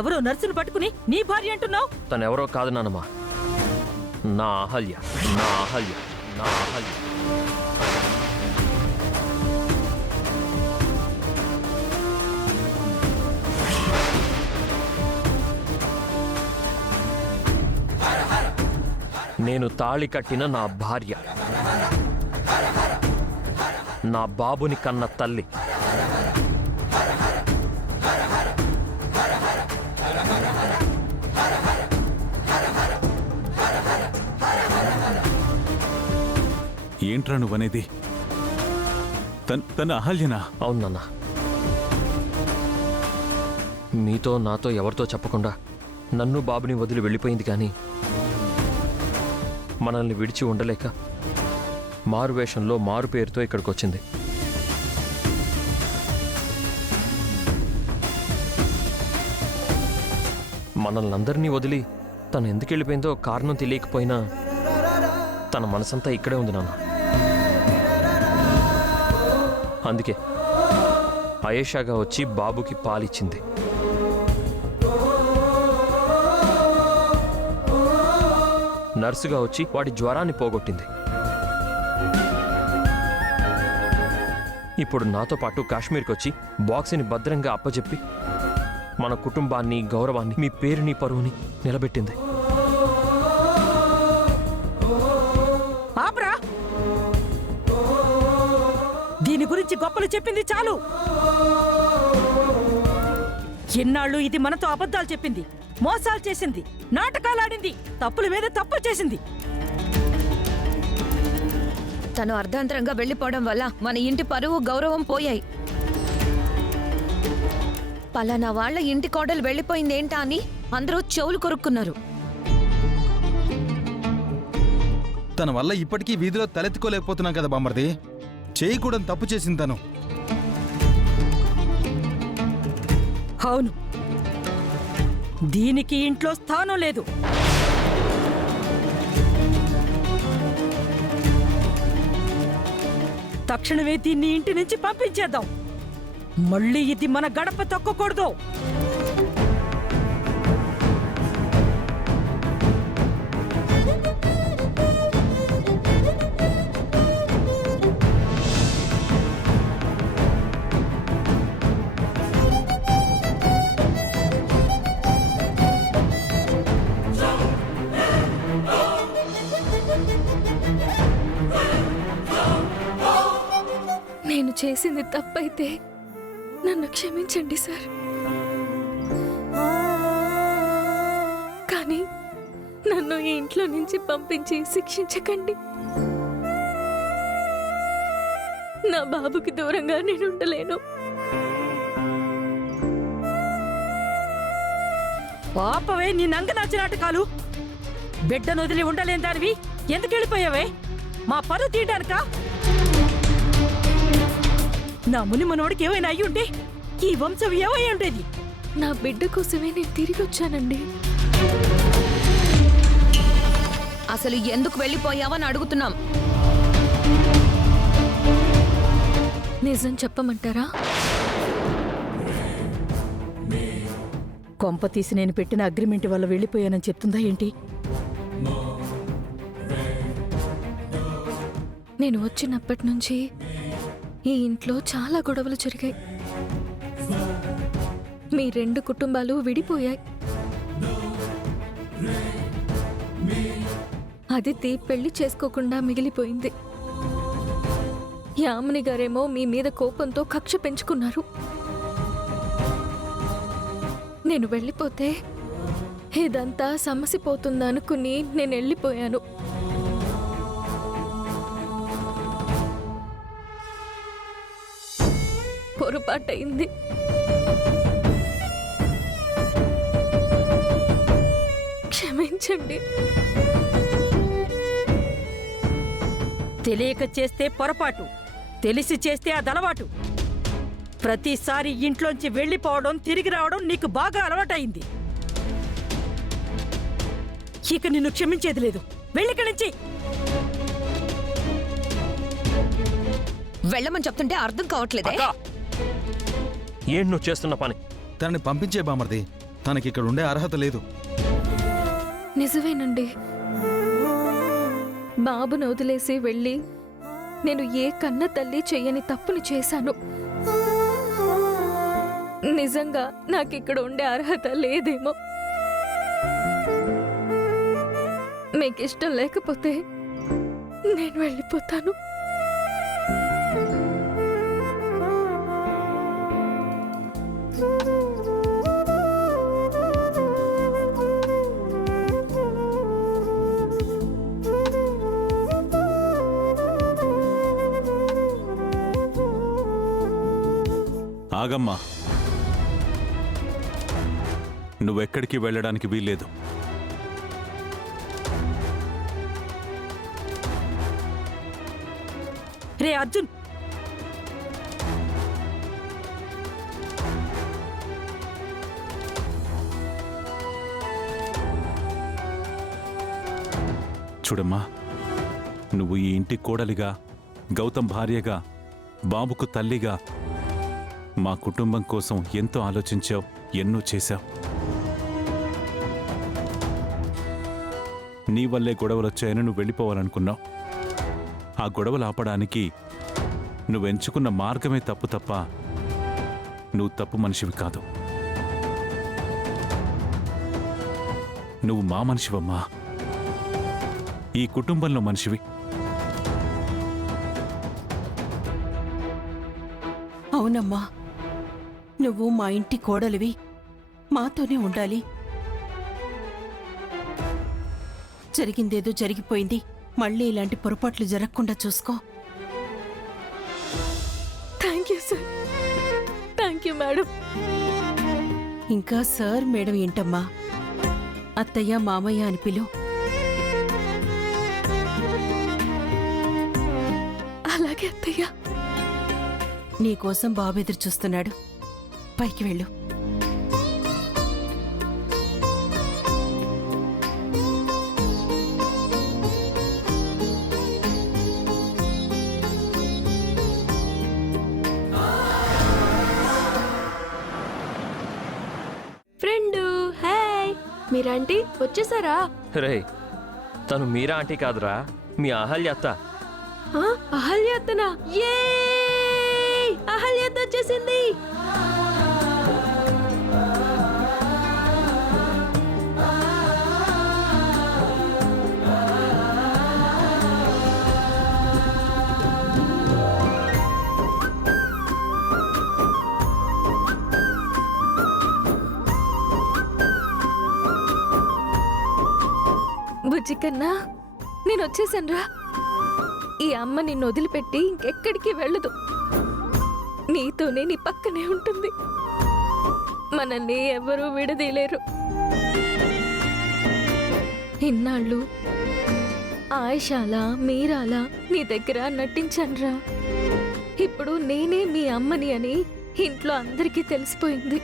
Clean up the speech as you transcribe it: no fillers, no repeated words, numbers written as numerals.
ఎవరో నర్సును పట్టుకుని నీ భార్య అంటున్నావు? తనెవరో కాదు నానమ్మా, నా అహల్య, నా అహల్య, నా అహల్య. నేను తాళి కట్టిన నా భార్య, నా బాబుని కన్న తల్లి. ఏంట్రా నువ్వనేది? తన అహల్యనా? అవునన్నా, మీతో నాతో ఎవరితో చెప్పకుండా నన్ను బాబుని వదిలి వెళ్ళిపోయింది. కానీ మనల్ని విడిచి ఉండలేక మారువేషంలో మారు పేరుతో ఇక్కడికి వచ్చింది. మనల్ని అందరినీ వదిలి తను ఎందుకు వెళ్ళిపోయిందో కారణం తెలియకపోయినా తన మనసంతా ఇక్కడే ఉంది నాన్న. అందుకే అయేషాగా వచ్చి బాబుకి పాలిచ్చింది. నర్సుగా వచ్చి వాడి జ్వరాన్ని పోగొట్టింది. ఇప్పుడు నాతో పాటు కాశ్మీర్కి వచ్చి బాక్స్ని భద్రంగా అప్పచెప్పి మన కుటుంబాన్ని, గౌరవాన్ని, మీ పేరుని, పరువుని నిలబెట్టింది. ఆప్రా, దీని గురించి గొప్పలు చెప్పింది చాలు. ఎన్నాళ్ళు ఇది మనతో అబద్ధాలు చెప్పింది, మోసాలు చేసింది, నాటకాలాడింది, తప్పుల మీద తప్పులు చేసింది. తను అర్ధాంతరంగా వెళ్లిపోవడం వల్ల మన ఇంటి పరువు, గౌరవం పోయాయి. పలానా వాళ్ళ ఇంటి కోడలు వెళ్లిపోయిందేంటా అని అందరూ చెవులు కొరుక్కున్నారు. తన వల్ల ఇప్పటికీ వీధిలో తలెత్తుకోలేకపోతున్నాం కదా బామ్మర్ది. చేయకూడని తప్పు చేసింది తను. అవును, దీనికి ఇంట్లో స్థానం లేదు. తక్షణమే దీన్ని ఇంటి నుంచి పంపించేద్దాం. మళ్ళీ ఇది మన గడప తొక్కకూడదు. నేను చేసింది తప్పైతే నన్ను క్షమించండి సార్. కానీ నన్ను ఈ ఇంట్లో నుంచి పంపించి శిక్షించకండి. నా బాబుకి దూరంగా నేను ఉండలేను. పాపవే నీ నంగనాచి నాటకాలు. బిడ్డను వదిలి ఉండలేని దానివి ఎందుకు వెళ్ళిపోయావే? మా పరువు తీయడానికా? నా ముని మనోడికి ఏమైనా అయ్యి ఉంటే ఈ వంశం ఏమై ఉండేది? నా బిడ్డ కోసమే నేను తిరిగి వచ్చానండి. అసలు ఎందుకు వెళ్లిపోయావని అడుగుతున్నాం. నిజం చెప్పమంటారా? కొంప తీసి నేను పెట్టిన అగ్రిమెంట్ వల్ల వెళ్ళిపోయానని చెప్తుందా ఏంటి? నేను వచ్చినప్పటి నుంచి ఈ ఇంట్లో చాలా గొడవలు జరిగాయి. మీ 2 కుటుంబాలు విడిపోయాయి. అదితి పెళ్లి చేసుకోకుండా మిగిలిపోయింది. యామిని గారేమో మీ మీద కోపంతో కక్ష పెంచుకున్నారు. నేను వెళ్ళిపోతే ఇదంతా సమసిపోతుందా అనుకుని నేను వెళ్ళిపోయాను. పొరపాటైంది. క్షమించండి. తెలియక చేస్తే పొరపాటు, తెలిసి చేస్తే అదలవాటు. ప్రతిసారి ఇంట్లోంచి వెళ్ళిపోవడం, తిరిగి రావడం నీకు బాగా అలవాటైంది. ఇక నిన్ను క్షమించేది లేదు. వెళ్ళిక్కడి నుంచి. వెళ్ళమని చెప్తుంటే అర్థం కావట్లేదే. ఏం నువ్వు చేస్తున్న పని? తనని పంపించే బామ్మర్ది. తనకిక్కడ ఉండే అర్హత లేదు. నిజమేనండి. బాబును వదిలేసి వెళ్ళి నేను ఏ కన్న తల్లి చెయ్యని తప్పుని చేశాను. నిజంగా నాకిక్కడ ఉండే అర్హత లేదేమో. మీకు ఇష్టం లేకపోతే నేను వెళ్ళిపోతాను. ఆగమ్మా, నువ్వెక్కడికి వెళ్ళడానికి వీల్లేదు. రే అర్జున్, చూడమ్మా, నువ్వు ఈ ఇంటి కోడలిగా, గౌతమ్ భార్యగా, బాబుకు తల్లిగా మా కుటుంబం కోసం ఎంతో ఆలోచించావు, ఎన్నో చేశావు. నీ వల్లే గొడవలొచ్చాయని నువ్వు వెళ్ళిపోవాలనుకున్నావు. ఆ గొడవలు ఆపడానికి నువ్వెంచుకున్న మార్గమే తప్పు తప్ప నువ్వు తప్పు మనిషివి కాదు. నువ్వు మా మనిషివమ్మా, ఈ కుటుంబంలో మనిషివి. అవునమ్మా, నువ్వు మా ఇంటి కోడలివి, మాతోనే ఉండాలి. జరిగిందేదో జరిగిపోయింది. మళ్ళీ ఇలాంటి పొరపాట్లు జరగకుండా చూసుకో. Thank you sir. Thank you madam. ఇంకా సార్ మేడం ఏంటమ్మా, అత్తయ్య మామయ్య అని పిలు. అలాగే అత్తయ్య. నీకోసం బాబు ఎదురు చూస్తున్నాడు. పైకి వెళ్ళు. Friend, hi. మీరంటీ వచ్చేసారా? రే, తను మీరా ఆంటీ కాదురా, మీ అహల్య అత్త. అహల్యతనా? ఏ అహల్యత వచ్చేసింది. బుజ్జి కన్నా, నేను వచ్చేసానురా. ఈ అమ్మ నిన్ను వదిలిపెట్టి ఇంకెక్కడికి వెళ్ళదు. నీతోనే, నీ పక్కనే ఉంటుంది. మనల్ని ఎవరూ విడదీయలేరు. ఇన్నాళ్ళు ఆయిషాలా, మీరాలా నీ దగ్గర నటించానురా. ఇప్పుడు నేనే మీ అమ్మని అని ఇంట్లో అందరికీ తెలిసిపోయింది.